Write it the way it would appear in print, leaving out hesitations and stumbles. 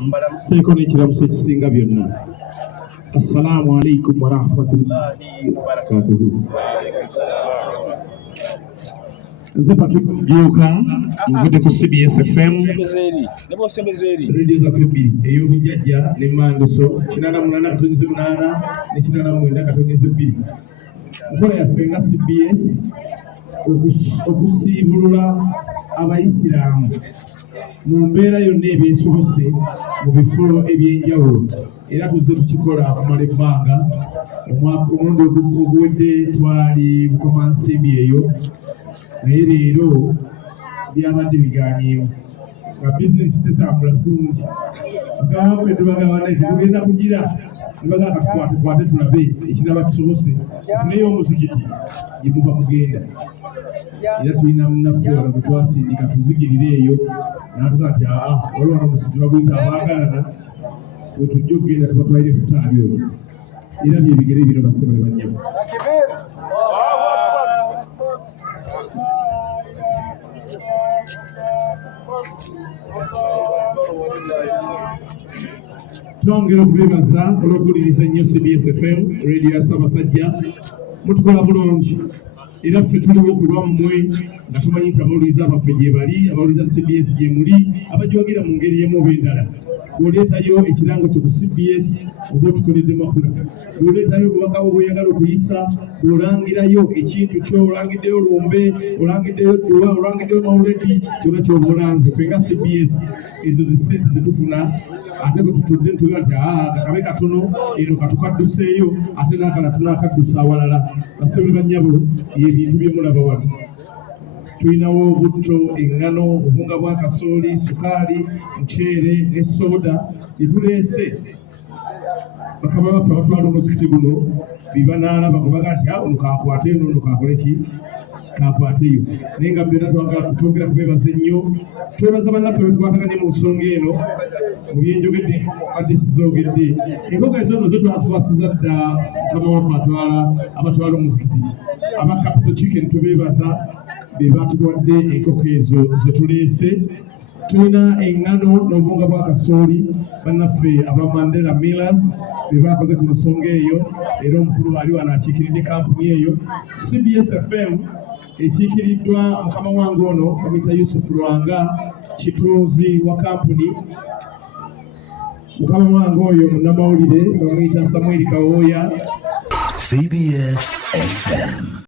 mbalamuseeko n'ekiramuso ekisinga byonna. Assalamu alaikum wa rahmatullahi wa barakatuhu. Nze Patrick Mujuuka nvudde ku CBS FM radio zaffe bbiri ey'obujjajja ne Manduso 88.8 ne 89.2. Nkola yaffe nga CBS okusiibulula abayisiraamu mu mbeera yonna ebyesobose mu bifo ebyenjawulo, era tuzze tukikola okumala ebbanga. Omulundi oguwedde twali bukomansimbi eyo, naye leero byabadde bigaanyeewo nga bizinesi tetambula bulungi. Agawakwe tebagabana tetugenda kugira nebagaa katukwate tulabe ekiraba kisobose tufuneyo omuzikiti gye muba mugenda. Era tulina munnaffe wano gwe twasindika tuzigirire eyo n'atuga nti waliwo wano omuzikiti baguyita Abawuliriza, we tujja okugenda tubatwalire efutaali oyo. Era byebigere bino bassebo ne bannyamu. Twongera okubeebaza olw'okuwuliriza ennyo CBS FM radio ya Ssaabasajja. Mutukola bulungi era ffe tuliwo ku lwammwe nga tumanyi nti abawuliriza abaffe gye bali, abawuliriza CBS gye muli, abagiwagira mu ngeri emu oba endala. Bw'oleetayo ekirango kyo ku CBS oba otukoledde makula, bw'oleetayo obubaka bwo bw'oyagala okuyisa, bw'olangirayo ekintu kyo, olangiddeyo lumbe, olangiddeyo dduwa, olangiddeyo mawuledi, kyonna ky'oba olanze. Ffe nga CBS ezo ze ssente ze tufuna ate bwe tutudde ntuga nti kakabe katono eno katukadduseeyo ate n'akala tunaakaddusa awalala. Bassebo bannyabo ebintu bye mulaba wano. Tulinawo obutto, eŋŋano, obunga bwa kasooli, sukaali, muceere ne soda bye tuleese. Bakama baffe abatwala omuzikiti guno bibanaalaba kubaga nti ono kaakwateyo n'ono kaakole ki, kaakwateyo. Naye nga byonna twongera kubeebaza ennyo. Twebaza bannaffe be tukwataganye mu nsonga eno mu byenjogedde badde sizoogedde. Enkoko ezono zo twatukwasiza dda mukama waffe abatwala omuzikiti. Aba Capital Chicken tubeebaza be batuwadde enkoko ezo ze tuleese. Tulina eŋŋano n'obunga bwa kasooli bannaffe aba Mandela Millers be baakoze ku nsonga eyo, era omukulu ali wano akiikiridde kampuni eyo. CBS FM ekiikiriddwa mukama wange ono bamuyita Yusuf Lwanga, kituuzi wa kampuni. Mukama wange oyo munnamawulire bamuyita Samuel Kawooya. CBS FM.